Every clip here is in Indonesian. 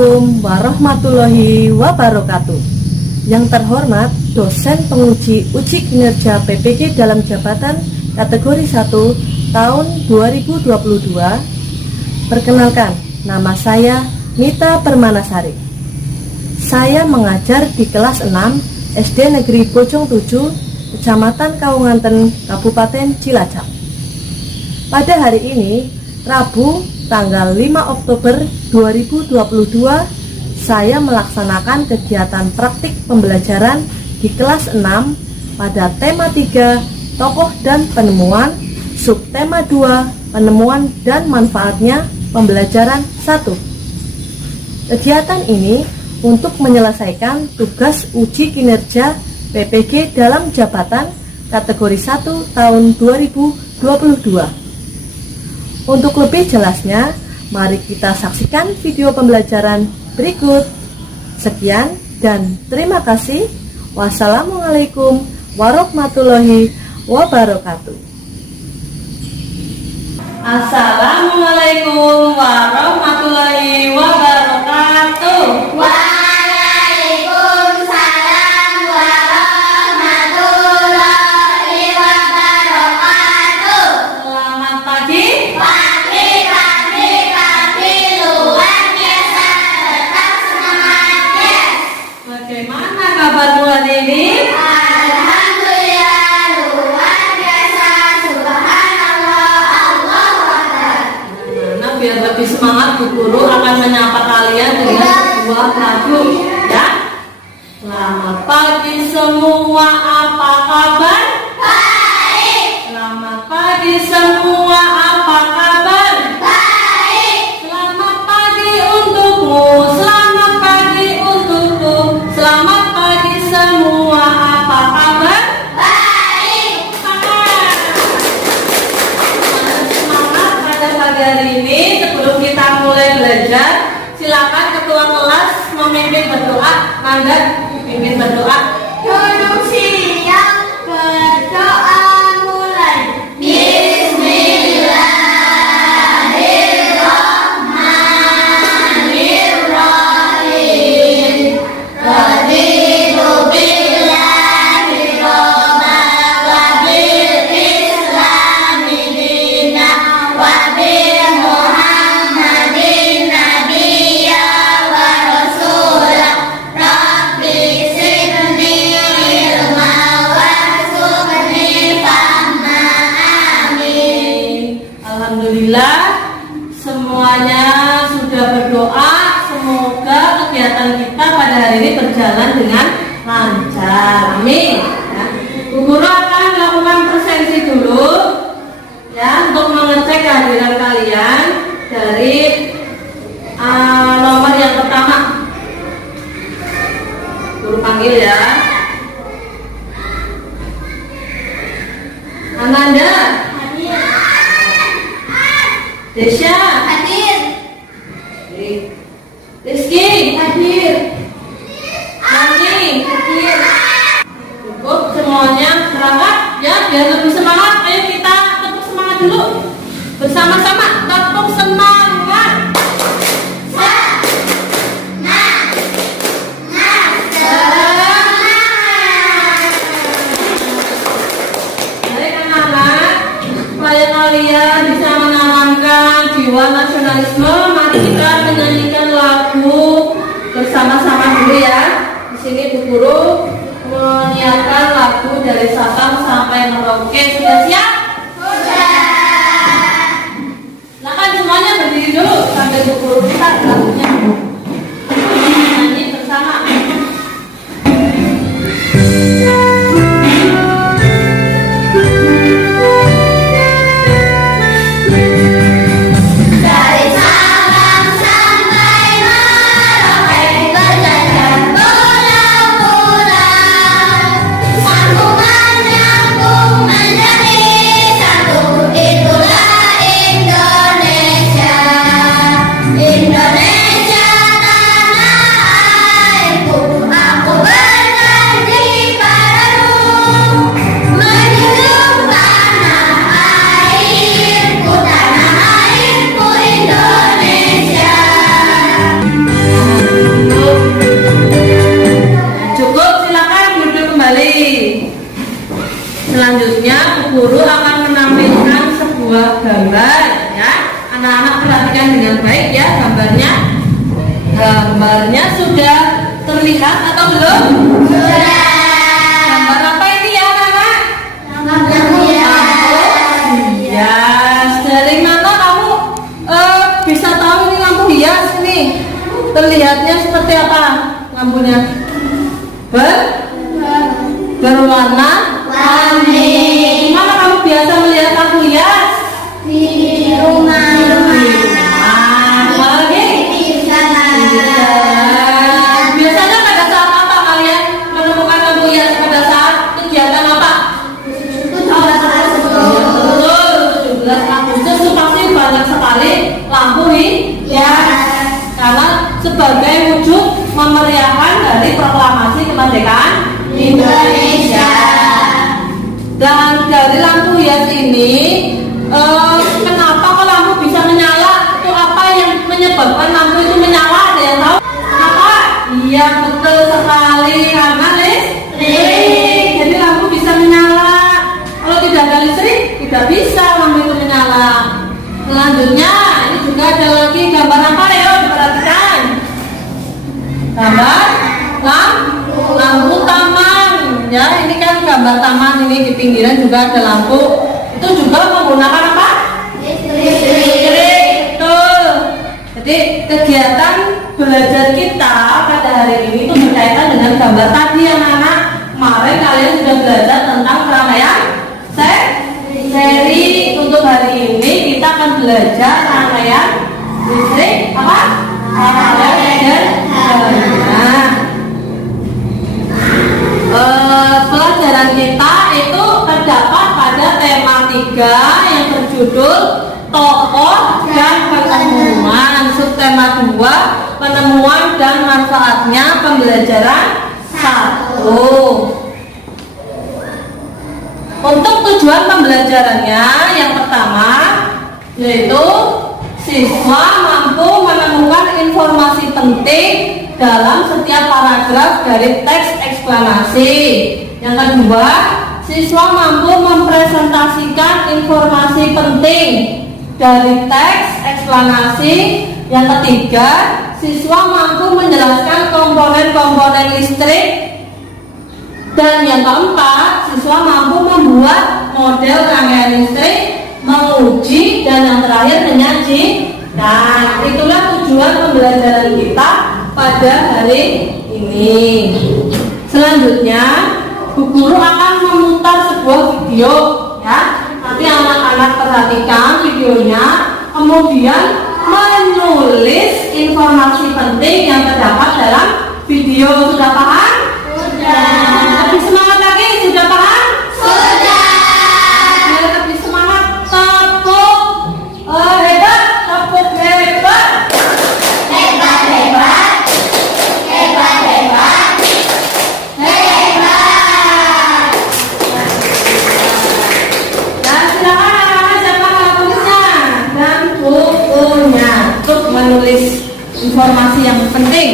Assalamualaikum warahmatullahi wabarakatuh. Yang terhormat dosen penguji uji kinerja PPG dalam jabatan kategori 1 tahun 2022. Perkenalkan, nama saya Mita Permanasari. Saya mengajar di kelas 6 SD Negeri Bojong 7, Kecamatan Kawunganten, Kabupaten Cilacap. Pada hari ini, Rabu, tanggal 5 Oktober 2022, saya melaksanakan kegiatan praktik pembelajaran di kelas 6 pada tema 3, tokoh dan penemuan, subtema 2, penemuan dan manfaatnya pembelajaran 1. Kegiatan ini untuk menyelesaikan tugas uji kinerja PPG dalam jabatan kategori 1 tahun 2022. Untuk lebih jelasnya, mari kita saksikan video pembelajaran berikut. Sekian dan terima kasih. Wassalamualaikum warahmatullahi wabarakatuh. Assalamualaikum warahmatullahi wabarakatuh. Waalaikumsalam warahmatullahi wabarakatuh. Selamat pagi. Pagi luar biasa, tetap semangat yes. Bagaimana kabarmu hari ini? Alhamdulillah luar biasa, subhanallah, Allahu Akbar. Nah, biar lebih semangat, Bu Guru akan menyapa kalian dengan sebuah lagu, ya. Selamat pagi semua, apa kabar? Baik, Selamat pagi semua, apa kabar? baik, Selamat pagi untukmu, selamat pagi untukku, selamat pagi semua, apa kabar? baik. Semangat pada pagi hari ini. Sebelum kita mulai belajar, silakan ketua kelas memimpin berdoa. Mangga pimpin berdoa. Duduk siang, berdoa mulai. Bismillahirrahmanirrahim. Raditu billahi robba wa bil islami dina wa bi Muhammadin nabiyya wa rasulah. Rabbi zidni ilma warzuqni fahma. Amin. Alhamdulillah, semuanya sudah berdoa. Semoga kegiatan kita pada hari ini berjalan dengan lancar. Amin. Ya. Bu Guru akan melakukan presensi dulu, ya, untuk mengecek kehadiran kalian dari nomor yang pertama. Guru panggil ya. Ananda, Hadir. Desya, Hadir. Rizky, Hadir. Nani, Hadir. cukup semuanya berangkat ya, biar lebih semangat. Ayo kita tepuk semangat dulu bersama-sama. Tepuk semangat. Baik anak-anak, supaya kalian bisa menanamkan jiwa nasionalisme, mari kita menyanyikan lagu bersama-sama dulu ya. Di sini Bu Guru menyiapkan lagu dari Sabang sampai Merauke. Sudah siap? Silakan semuanya berdiri dulu sampai Bu Guru kita lagunya. Nyanyi bersama. Dari Sabang sampai Merauke, berjajar pulau-pulau, sambungan nyambung menjadi Selanjutnya, Bu Guru akan menampilkan sebuah gambar ya. Anak-anak perhatikan dengan baik ya gambarnya. Gambarnya sudah terlihat atau belum? Sudah. Gambar apa ini ya anak-anak? Lampu Hias. Dari mana kamu bisa tahu ini lampu hias ini? Terlihatnya seperti apa lampunya? Berwarna warni Di mana kamu biasa melihat lampu hias? di rumah. Lagi? Di sana. Biasanya pada saat apa kalian menemukan lampu hias pada saat kegiatan apa? Betul, 17 Agustus itu pasti banyak sekali lampu hias karena sebagai wujud memeriahkan dari proklamasi kemerdekaan Indonesia. Dan dari lampu hias ini, kenapa kok lampu bisa menyala? Itu apa yang menyebabkan lampu itu menyala? Ada yang tahu? Kenapa? Iya betul sekali, karena listrik. Jadi lampu bisa menyala. Kalau tidak ada listrik, tidak bisa lampu itu menyala. Selanjutnya, ini juga ada lagi gambar apa ya? Diperhatikan. Gambar lampu taman. Ya, ini kan gambar taman, ini di pinggiran juga ada lampu. Itu juga menggunakan apa? Listrik. Betul. Jadi kegiatan belajar kita pada hari ini itu berkaitan dengan gambar tadi anak-anak. Kemarin kalian sudah belajar tentang rangkaian seri. Untuk hari ini kita akan belajar rangkaian listrik apa? Rangkaian pelajaran kita itu terdapat pada tema 3 yang berjudul tokoh dan penemuan. Subtema 2 penemuan dan manfaatnya pembelajaran 1. Untuk tujuan pembelajarannya yang pertama yaitu siswa mampu menemukan informasi penting dalam setiap paragraf dari teks eksplanasi. Yang kedua, siswa mampu mempresentasikan informasi penting dari teks eksplanasi. Yang ketiga, siswa mampu menjelaskan komponen-komponen listrik. Dan yang keempat, siswa mampu membuat model rangkaian listrik, menguji, dan yang terakhir menyajikan. Nah, itulah tujuan pembelajaran kita pada hari ini. Selanjutnya, Bu Guru akan memutar sebuah video ya. Nanti anak-anak perhatikan videonya, kemudian menulis informasi penting yang terdapat dalam video. Sudah paham? Sudah. Lebih semangat lagi, sudah paham? Sudah. Biar lebih semangat, tepuk hebat, tepuk hebat. Hebat, hebat. Hebat, hebat. Hebat. Dan silakan anak-anak siapkan alat tulisnya dan bukunya untuk menulis informasi yang penting.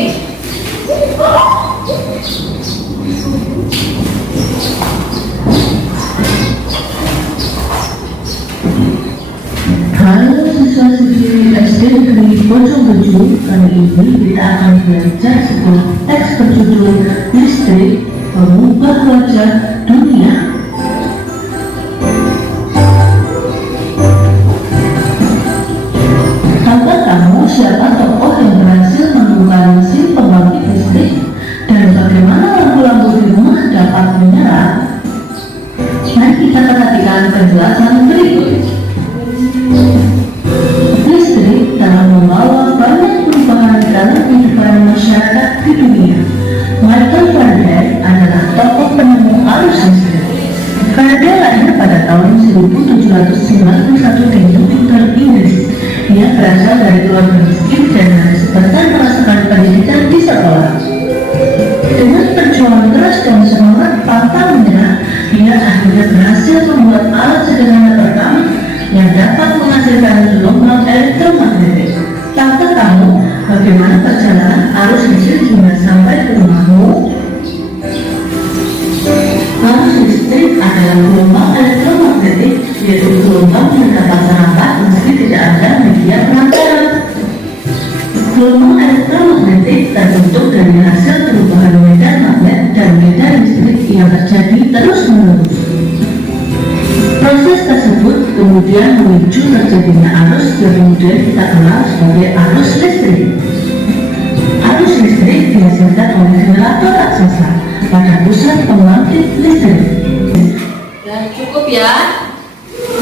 Halo siswa-siswi SD Negeri Pojok 7, kali ini kita akan belajar sebuah teks berjudul Listrik Mengubah Wajah Dunia. Tahukah kamu siapa tokoh yang berhasil menemukan mesin pembangkit listrik dan bagaimana lampu-lampu di rumah dapat menyala? Mari kita perhatikan penjelasan berikut. Listrik telah membawa banyak perubahan dalam kehidupan masyarakat di dunia. Michael Faraday adalah tokoh penemu arus listrik. Faraday lahir pada tahun 1791 di Newton, Inggris. Dia berasal dari keluarga miskin dan harus bertahan merasakan pendidikan di sekolah. Dengan perjuangan keras dan semangat pantang menyerah, dia akhirnya berhasil membuat alat sederhana pertama yang dapat menghasilkan gelombang elektromagnetik. Tahukah kamu bagaimana perjalanan arus listrik hingga sampai ke rumahmu? Lalu listrik adalah gelombang elektromagnetik, yaitu gelombang yang dapat merambat meski tidak ada media perantaraan. Gelombang elektromagnetik terbentuk dari hasil perubahan medan magnet dan medan listrik yang terjadi terus-menerus. Proses tersebut kemudian memicu terjadinya arus yang kemudian kita kenal sebagai arus listrik. Arus listrik dihasilkan oleh generator raksasa pada pusat pembangkit listrik. Dan cukup ya.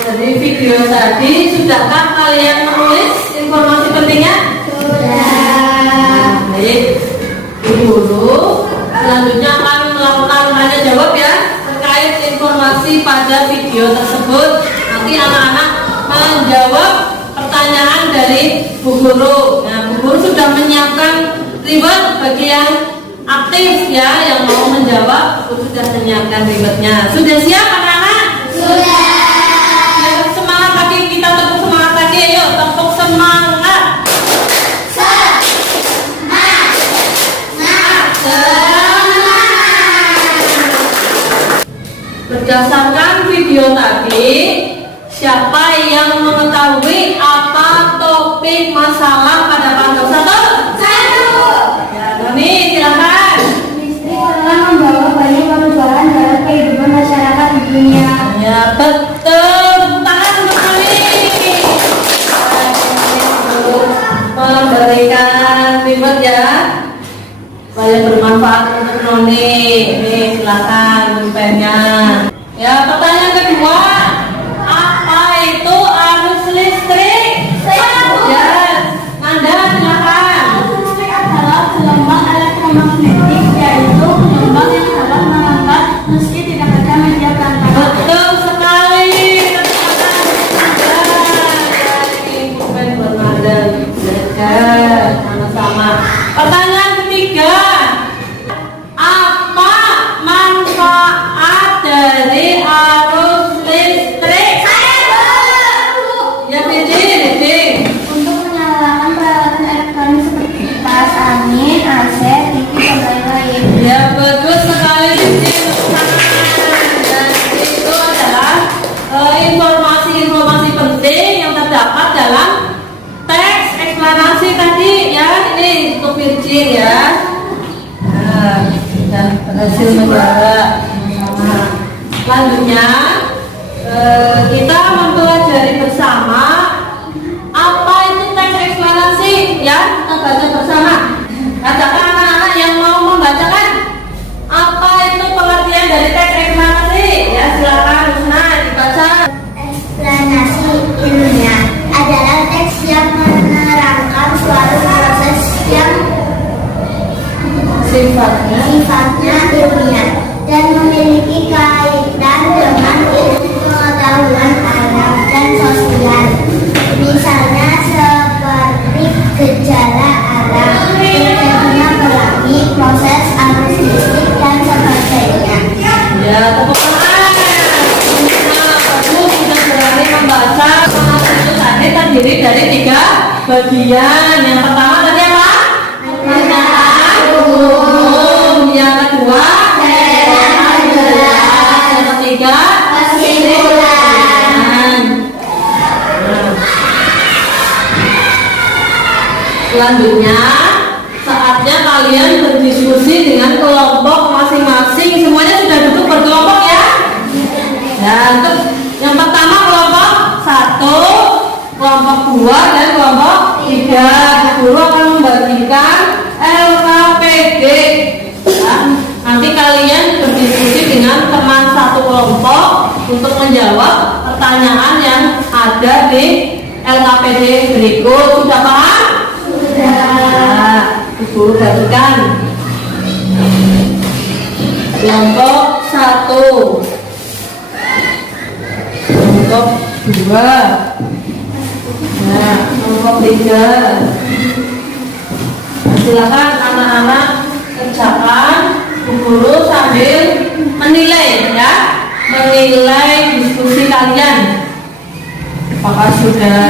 Dari video tadi, sudahkah kalian menulis informasi pentingnya? Sudah. Baik, Ibu Guru selanjutnya akan melakukan tanya jawab ya terkait informasi pada video tersebut. Nanti anak-anak menjawab pertanyaan dari Bu Guru. Nah, Bu Guru sudah menyiapkan reward bagi yang aktif ya, yang mau menjawab sudah menyiapkan rewardnya. Sudah siap anak-anak? Sudah. Ya, semangat lagi, kita tepuk semangat lagi, ayo tepuk semangat. Berdasarkan video tadi, siapa yang mengetahui apa topik masalah pada pangkal 1? Ya, Doni, silakan. Listrik telah membawa banyak perubahan dalam kehidupan masyarakat di dunia. Ya, betul. Tangan untuk kami. Memberikan reward ya, supaya bermanfaat untuk Noni. Nih, silakan pulpennya. Ya, pertanyaan kedua, apa itu arus listrik? Ya, Nanda silakan. Arus listrik adalah gelombang elektromagnetik, yaitu gelombang yang dapat merambat meski tidak ada media perantaraan. Betul sekali. Dari pulpen buat Nanda. Belajar sama-sama. Pertanyaan ketiga, apa manfaat dari arus listrik? Ya, Dede. Untuk menyalakan peralatan elektronik seperti kipas angin, AC, TV, dan lain-lain. Ya, bagus sekali Dede. Dan itu adalah informasi-informasi penting yang terdapat dalam teks eksplanasi tadi ya. Ini untuk Virgin ya. Nah, sudah berhasil menjawab. Selanjutnya kita mempelajari bersama apa itu teks eksplanasi ya. Kita baca bersama. Katakan anak-anak yang mau membacakan apa itu pengertian dari teks eksplanasi ya, silakan Husna dibaca. Eksplanasi ilmiah adalah teks yang menerangkan suatu proses yang sifatnya ilmiah dan memiliki kaitan dengan ilmu pengetahuan alam dan sosial. Misalnya seperti gejala alam, terjadinya pelangi, proses arus listrik, dan sebagainya. Ya, tepuk tangan. Nah, bagus sudah berani membaca. Itu tadi terdiri dari 3 bagian. Yang pertama tadi apa? Pernyataan umum. Yang kedua, yang ketiga, kesimpulan. Selanjutnya, saatnya kalian berdiskusi dengan kelompok masing-masing. Semuanya sudah duduk berkelompok ya. Ya, untuk yang pertama kelompok 1, kelompok 2, dan kelompok 3. Guru akan membagikan LKPD. Ya, nanti kalian berdiskusi dengan teman satu kelompok untuk menjawab pertanyaan yang ada di LKPD berikut. Sudah paham? Sudah. Guru bagikan. Kelompok 1, kelompok 2, nah, kelompok 3. Silakan anak-anak kerjakan, guru sambil menilai ya, menilai diskusi kalian. Apakah sudah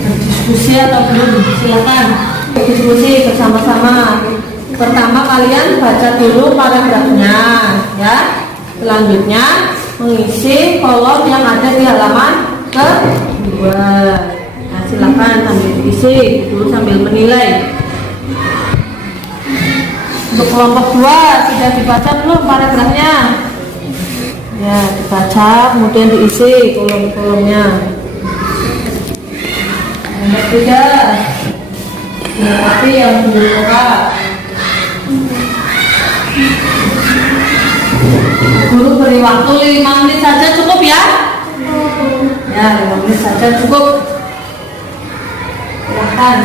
berdiskusi atau belum? Silakan diskusi bersama-sama. Pertama kalian baca dulu paragrafnya ya. Selanjutnya mengisi kolom yang ada di halaman kedua. Nah, silakan sambil diisi dulu sambil menilai. Untuk kelompok 2 sudah dibaca belum paragrafnya? Ya, dibaca kemudian diisi kolom-kolomnya. Nomor 3, tapi yang belum Kak. Guru beri waktu 5 menit saja cukup ya? Ya, 5 menit saja cukup. Silahkan.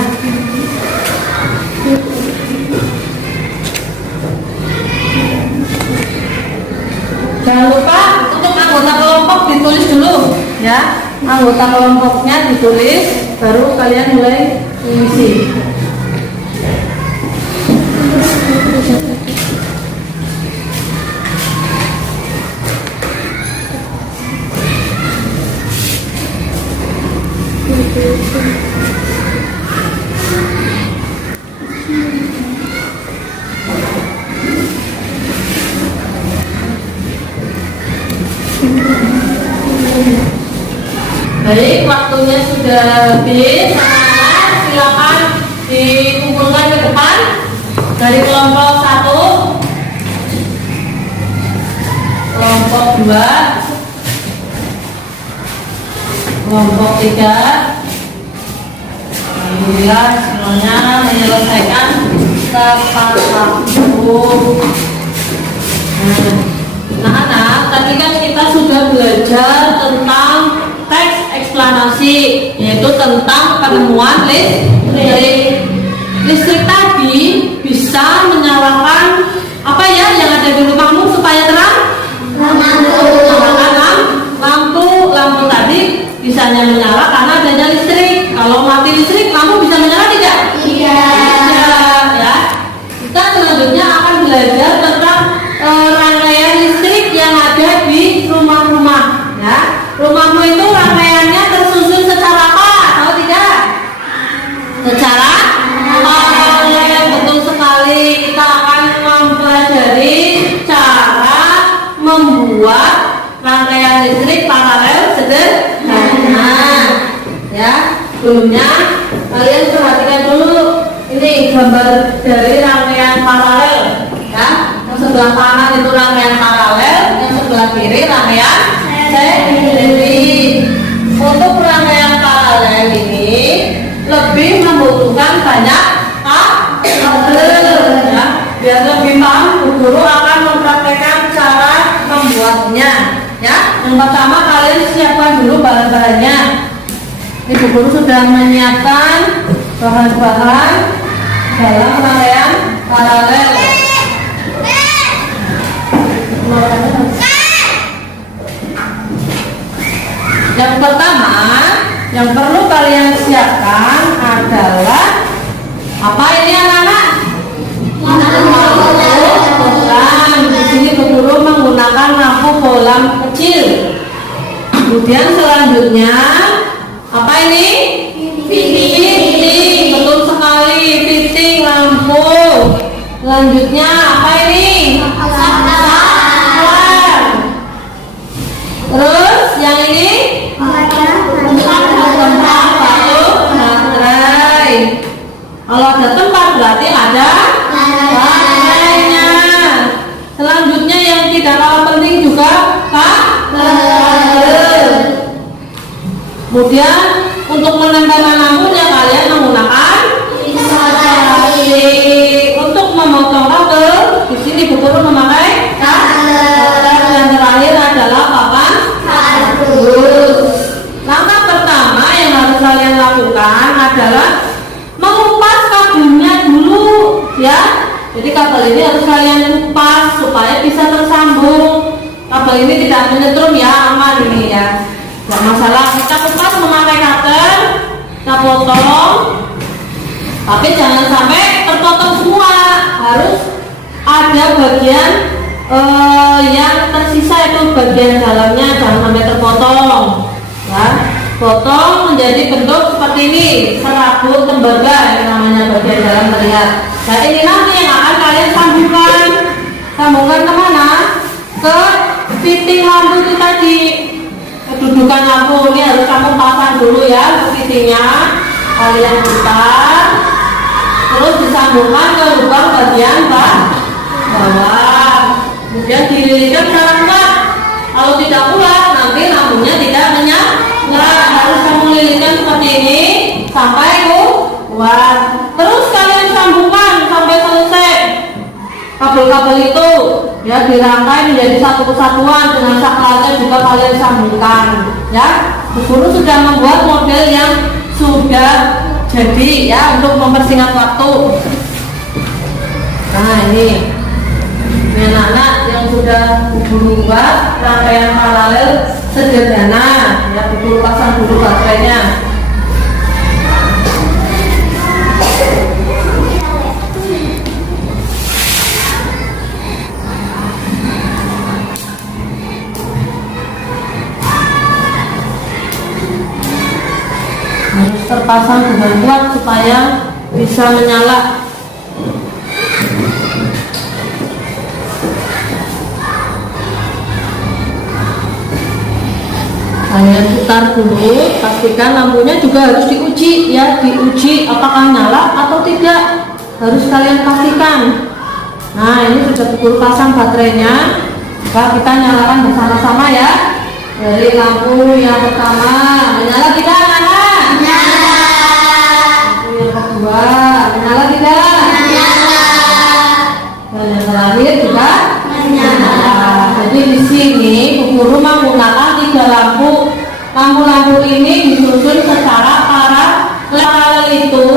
Jangan lupa untuk anggota kelompok ditulis dulu ya. Anggota kelompoknya ditulis, baru kalian mulai mengisi. Baik, waktunya sudah habis. Anak-anak silakan dikumpulkan ke depan dari kelompok 1, kelompok 2, kelompok 3. Alhamdulillah semuanya menyelesaikan tepat waktu. Nah, anak, tadi kan kita sudah belajar tentang teks eksplanasi, yaitu tentang penemuan listrik. Listrik tadi bisa menyalakan apa ya yang ada di rumahmu supaya terang? Lampu tadi bisanya menyala karena adanya listrik. Kalau mati listrik, lampu bisa menyala tidak? Tidak. Ya. Kita selanjutnya akan belajar tentang rangkaian listrik yang ada di rumah-rumah. Ya. Rumahmu itu rangkaiannya tersusun secara apa? Tahu tidak? Secara paralel, betul sekali. Kita akan mempelajari cara membuat rangkaian listrik paralel sederhana. Ya, sebelumnya kalian perhatikan dulu ini gambar dari rangkaian paralel. Ya, yang sebelah kanan itu rangkaian paralel, yang sebelah kiri rangkaian seri. Untuk rangkaian paralel ini lebih membutuhkan banyak kabel, ya. Biar lebih paham, guru akan mempraktekkan cara membuatnya. Ya, yang pertama kalian siapkan dulu bahan-bahannya. Ibu guru sudah menyiapkan bahan-bahan dalam rangkaian paralel. Yang pertama yang perlu kalian siapkan adalah apa ini anak-anak? Di sini guru menggunakan lampu bolam kecil. Kemudian selanjutnya apa ini? Fitting, betul sekali, fitting lampu. Selanjutnya apa ini? Saklar. Terus yang ini? Tempat batu baterai. Kalau ada tempat berarti ada baterainya. Selanjutnya yang tidak kalah penting juga kabel. Kemudian untuk menempelkan lampunya kalian menggunakan isolasi. Untuk memotong kabel di sini guru memakai kabel. Yang terakhir adalah papan kardus. Langkah pertama yang harus kalian lakukan adalah mengupas kabelnya dulu, ya. Jadi kabel ini harus kalian kupas supaya bisa tersambung. Kabel ini tidak menyetrum ya, aman ini ya. Tidak masalah, kita kupas memakai cutter, kita potong. Tapi jangan sampai terpotong semua, harus ada bagian yang tersisa itu bagian dalamnya jangan sampai terpotong. Ya, potong menjadi bentuk seperti ini, serabut tembaga yang namanya bagian dalam terlihat. Nah ini nanti yang akan kalian sambungkan kemana? Ke fitting lampu itu tadi, kedudukan lampu ini harus kamu pasang dulu ya fittingnya, kalian putar, terus disambungkan ke lubang bagian bawah, kemudian dililitkan secara kuat. Kalau tidak kuat nanti lampunya tidak menyala, harus kamu lilitkan seperti ini sampai kuat. Terus kalian sambungkan sampai selesai. Kabel-kabel itu ya dirangkai menjadi satu kesatuan, dengan saklarnya juga kalian sambungkan ya. Bu Guru sudah membuat model yang sudah jadi ya untuk mempersingkat waktu. Nah ini anak-anak yang sudah Bu Guru buat rangkaian paralel sederhana ya. Bu Guru pasang dulu baterainya. Harus terpasang dengan kuat supaya bisa menyala. Kalian putar dulu, pastikan lampunya juga harus diuji ya, diuji apakah nyala atau tidak, harus kalian pastikan. Nah ini sudah Bu Guru pasang baterainya, maka kita nyalakan bersama-sama ya. Dari lampu yang pertama menyala tidak anak-anak? Yang kedua menyala tidak? Dan yang terakhir juga menyala. Jadi di sini Bu Guru menggunakan 3 lampu. Lampu-lampu ini disusun secara paralel, itu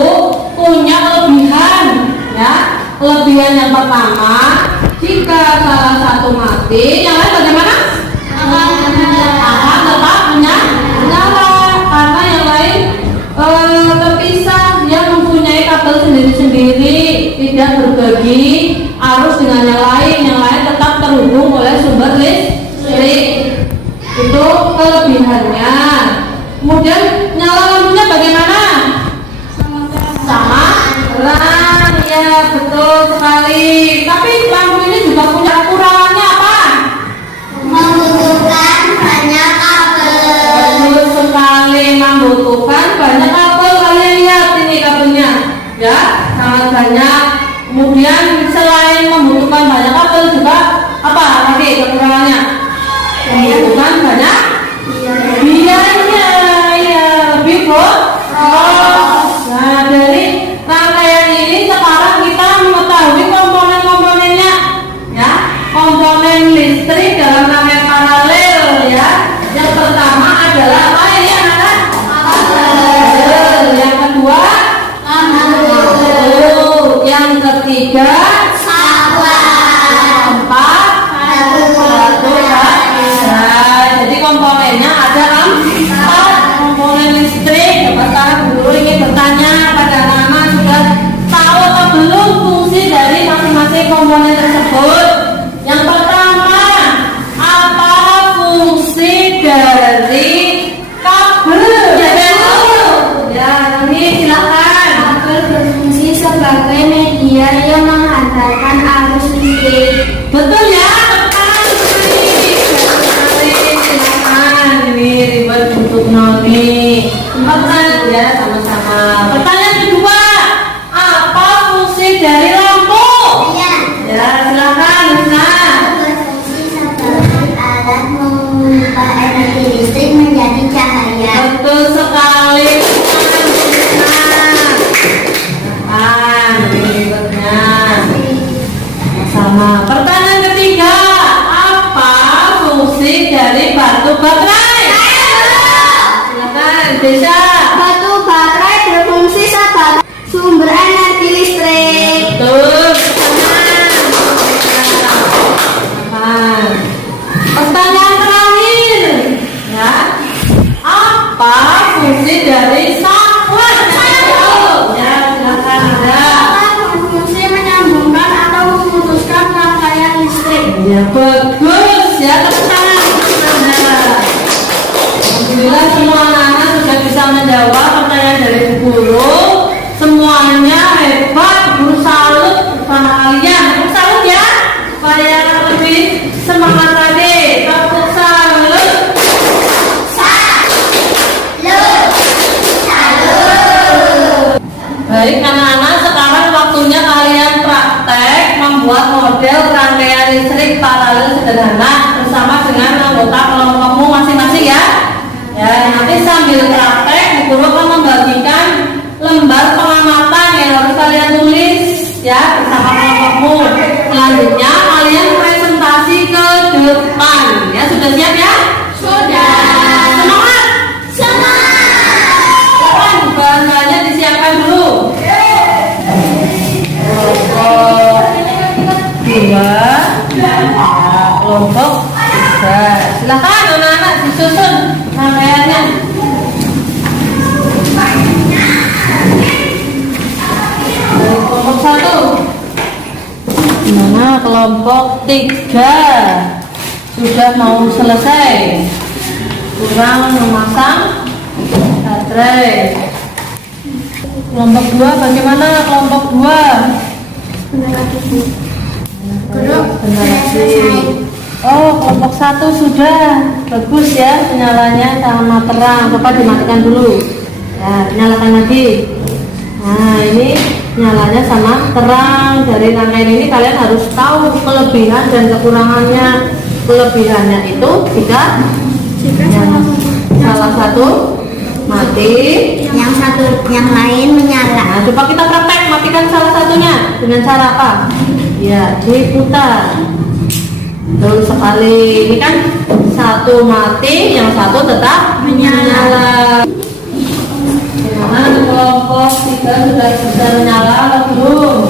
punya kelebihan ya. Kelebihan yang pertama, jika salah satu mati, yang lain bagaimana? Akan tetap menyala, karena yang lain terpisah, dia mempunyai kabel sendiri-sendiri, tidak berbagi arus dengan yang lain tetap terhubung oleh sumber listrik. Itu kelebihannya. Kemudian nyala lampunya bagaimana? Sama terang, ya betul sekali. Tapi lampu ini juga punya kekurangannya apa? Membutuhkan banyak kabel. Betul sekali, membutuhkan banyak kabel. Kalian lihat ini kabelnya, ya sangat banyak. Kemudian selain membutuhkan banyak kabel juga apa lagi kekurangannya? Membutuhkan banyak biayanya, ya lebih boros. Nah dari rangkaian ini sekarang kita mengetahui komponen-komponennya, ya komponen listrik dalam rangkaian paralel ya. Yang pertama adalah apa ini anak-anak? Kabel. Yang kedua yang ketiga keempat batu baterai. Jadi komponennya ada 4 komponen listrik. Sekarang dulu ingin bertanya pada anak-anak, sudah tahu atau belum fungsi dari masing-masing komponen tersebut? Yang pertama, apa fungsi dari kabel? Ya, ini silakan. Kabel berfungsi sebagai media yang menghantarkan arus listrik. Betul ya, tekan silakan. Ini ribet untuk Noni. Tekan ya sama-sama. Pertanyaan kedua, apa fungsi dari lampu? Ya silakan Luna. Berfungsi sebagai alat mengubah energi listrik menjadi cahaya. Betul sekali. Ini ribetnya. Sama. Pertanyaan ketiga, apa fungsi dari batu baterai? Silakan, Desa. Batu baterai berfungsi sebagai sumber energi listrik. Betul. Pertanyaan terakhir, ya. Apa fungsi dari saklar? Ya, silakan ada. Berfungsi menyambungkan atau memutuskan rangkaian listrik. Ya bagus ya, tekan. Alhamdulillah semua anak-anak sudah bisa menjawab pertanyaan dari Bu Guru. Semuanya hebat, Bu Guru salut sama kalian. Bu Guru salut ya, supaya lebih semangat tadi. hasil praktek, Bu Guru akan membagikan lembar pengamatan yang harus kalian tulis ya bersama kelompokmu. Selanjutnya kalian presentasi ke depan. Ya, sudah siap ya? Sudah. Semangat! Semangat. Bahan-bahannya disiapkan dulu. Kelompok 2, kelompok 3. Silakan anak-anak disusun rangkaiannya. Kelompok 1. Mana kelompok 3 sudah mau selesai, kurang memasang baterai. Kelompok 2 bagaimana? Kelompok 2 benar lagi. Oh, kelompok 1 sudah bagus ya, penyalanya sama terang. Coba dimatikan dulu ya, nyalakan lagi. Nah, ini nyalanya sama terang. Dari rangkaian ini kalian harus tahu kelebihan dan kekurangannya. Kelebihannya itu jika salah satu mati, yang lain menyala. nah, coba kita praktek matikan salah satunya dengan cara apa? Ya, diputar. Betul sekali. Ini kan satu mati, yang satu tetap menyala. Gimana kelompok 3 sudah bisa menyala atau belum?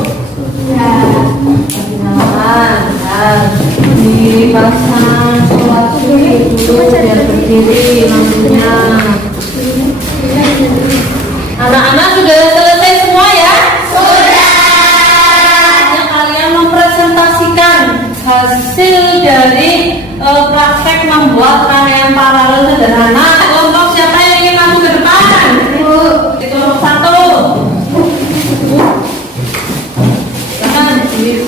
Menyalakan. Nah, dipasang suatu dulu biar berdiri lampunya. Anak-anak sudah selesai semua ya? Sudah. Kalian mempresentasikan hasil dari praktek membuat rangkaian paralel sederhana. Kelompok siapa yang ingin maju ke depan? Di kelompok 1. Jangan di sini.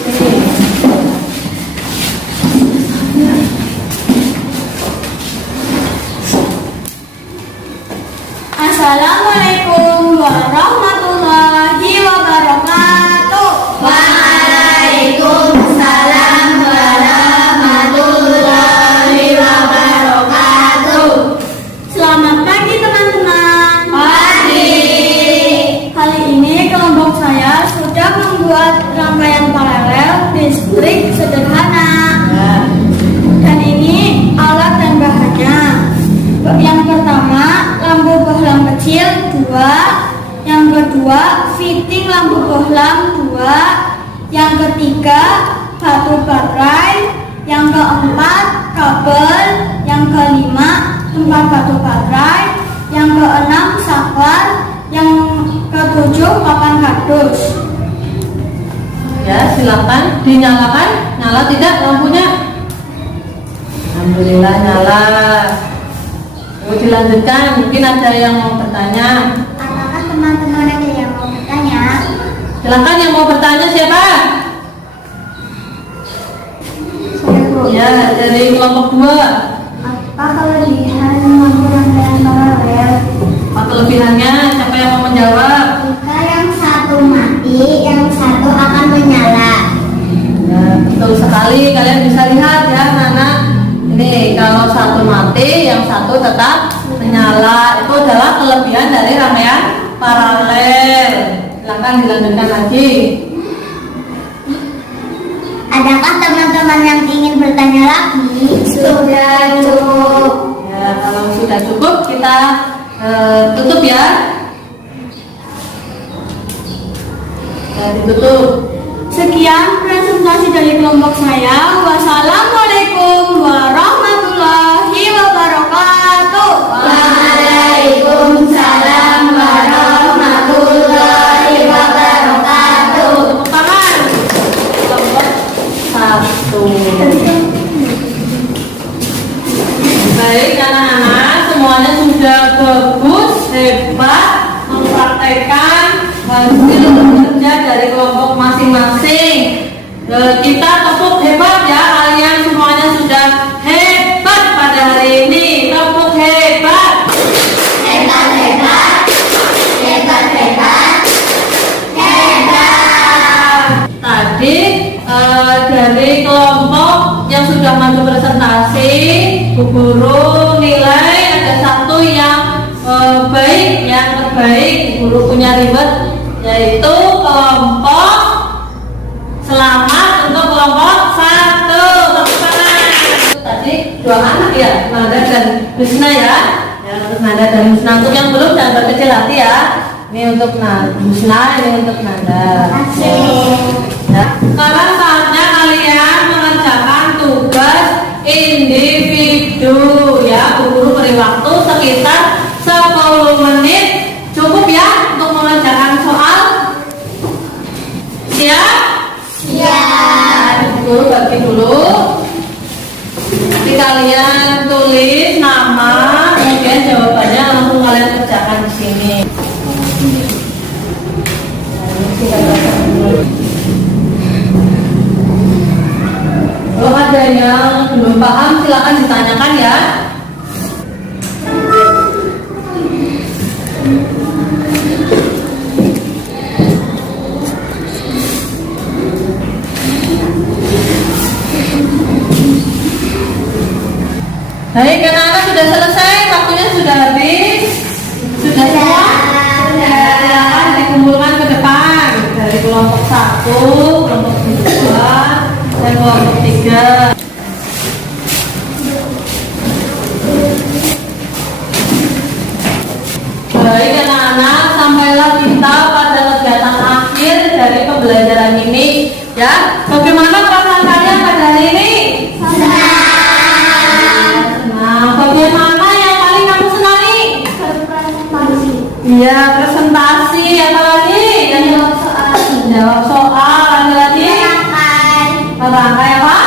Assalamualaikum warahmatullahi wabarakatuh. Waalaikumsalam warahmatullahi wabarakatuh. Selamat pagi teman-teman. Pagi. Kali ini kelompok saya sudah membuat rangkaian paralel listrik sederhana. Dan ini alat dan bahannya. Yang pertama, lampu bohlam kecil 2. Yang kedua, fitting lampu bohlam 2. Yang ketiga, batu baterai. Yang keempat, kabel. Yang kelima, tempat batu baterai. Yang keenam, saklar. Yang ketujuh, papan kardus. Ya, silakan dinyalakan. Nyala tidak lampunya? Alhamdulillah nyala. Yuk dilanjutkan, mungkin ada yang mau bertanya. Apakah teman-teman ada yang mau bertanya? Silakan yang mau bertanya siapa? Ya, dari kelompok 2. Apa kelebihan lampu rangkaian paralel? Apa kelebihannya? Siapa yang mau menjawab? Jika yang satu mati, yang satu akan menyala. Ya, betul sekali. Kalian bisa lihat ya, anak-anak. Ini kalau satu mati, yang satu tetap menyala. Itu adalah kelebihan dari rangkaian paralel. Silakan dilanjutkan lagi. Adakah teman-teman yang ingin bertanya lagi? Sudah cukup. Ya, kalau sudah cukup kita tutup ya. Ya, ditutup. Sekian presentasi dari kelompok saya. Wassalamualaikum warahmatullahi wabarakatuh. Waalaikumsalam warahmatullahi wabarakatuh. Tepuk tangan. Kelompok 1. Baik anak-anak, semuanya sudah bagus, hebat, mempraktekkan hasil kerja dari kelompok masing-masing. Kita tepuk hebat ya, kalian semuanya sudah hebat pada hari ini. Tepuk hebat. Hebat, hebat, hebat, hebat, hebat. Tadi dari kelompok yang sudah maju presentasi, Bu Guru nilai ada satu yang baik, yang terbaik. Guru punya reward yaitu kelompok selamat untuk kelompok 1. Tadi 2 anak ya, Nanda dan Husna ya. Untuk Nanda dan Husna. Untuk yang belum jangan berkecil hati ya. Ini untuk Husna, ini untuk Nanda. Ya. Sekarang saatnya kalian mengerjakan tugas individu ya. Guru beri waktu sekitar 10 menit. Cukup ya untuk mengerjakan soal. Siap? Siap. Guru bagi dulu. Nanti kalian tulis nama, kemudian jawabannya langsung kalian kerjakan di sini. Kalau ada yang belum paham silakan ditanyakan ya. Baik, anak-anak sudah selesai, waktunya sudah habis. Sudah semua? Silakan dikumpulkan ke depan dari kelompok 1, kelompok 2, dan kelompok 3. Baik anak-anak, sampailah kita pada kegiatan akhir dari pembelajaran ini ya. Bagaimana perasaan kalian pada hari ini? Bagaimana yang paling kamu senangi? Iya, presentasi. Apa lagi? Jawab soal. Ada lagi? Rangkai apa?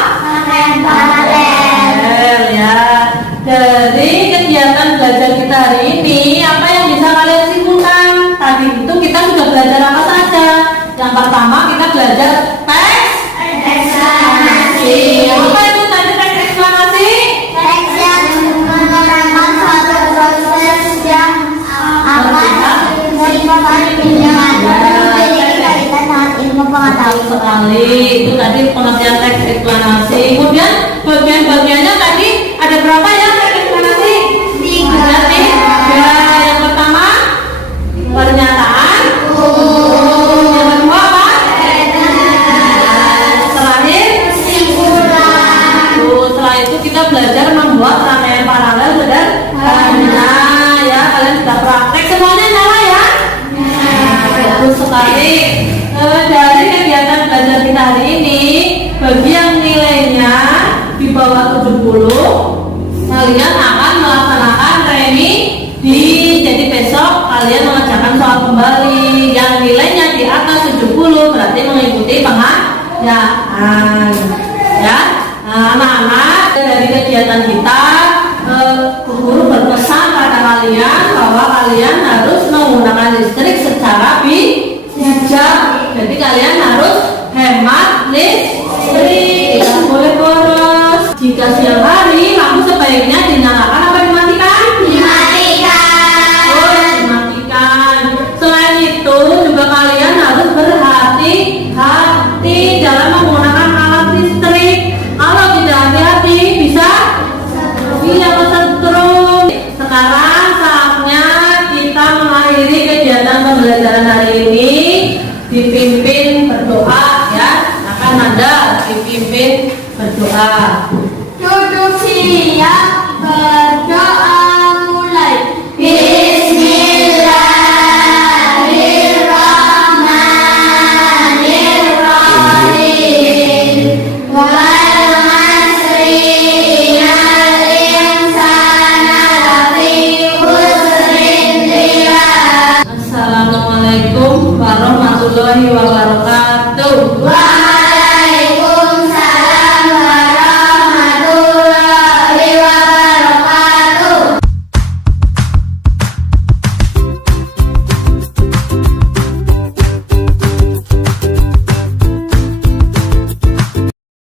Paralel ya. Dari kegiatan belajar kita hari ini, apa yang bisa kalian simpulkan? Tadi itu kita sudah belajar apa saja? Yang pertama kita belajar teks eksplanasi. Apa itu tadi teks eksplanasi? Betul sekali, itu tadi pengertian teks eksplanasi. Kemudian bagian-bagiannya tadi ada berapa ya teks eksplanasi? 3. Yang pertama pernyataan, yang kedua apa? Terakhir kesimpulan. Setelah itu kita belajar membuat rangkaian paralel sederhana ya. Kalian sudah praktek semuanya nyala ya? Betul sekali. Dari kegiatan belajar kita hari ini, bagi yang nilainya di bawah 70, kalian akan melaksanakan remedi. Jadi besok kalian mengerjakan soal kembali. Yang nilainya di atas 70 berarti mengikuti pengajaran ya. Anak-anak, dari kegiatan kita, guru berpesan pada kalian bahwa kalian harus menggunakan listrik secara bijak. Jadi kalian harus hemat listrik, tidak boleh boros. Jika siang hari, lampu sebaiknya dinyalakan apa dimatikan? Dimatikan. Oh, dimatikan. Selain itu, juga kalian harus berhati-hati dalam menggunakan alat listrik. Kalau tidak hati-hati, bisa kesetrum. Sekarang saatnya kita mengakhiri kegiatan pembelajaran hari ini. Dipimpin berdoa ya. Akan Nanda dipimpin berdoa. Duduk siap, berdoa mulai. Bismillahirrahmanirrahim. Wal asri innal insana lafi khusrin. Assalamualaikum warahmatullahi wabarakatuh.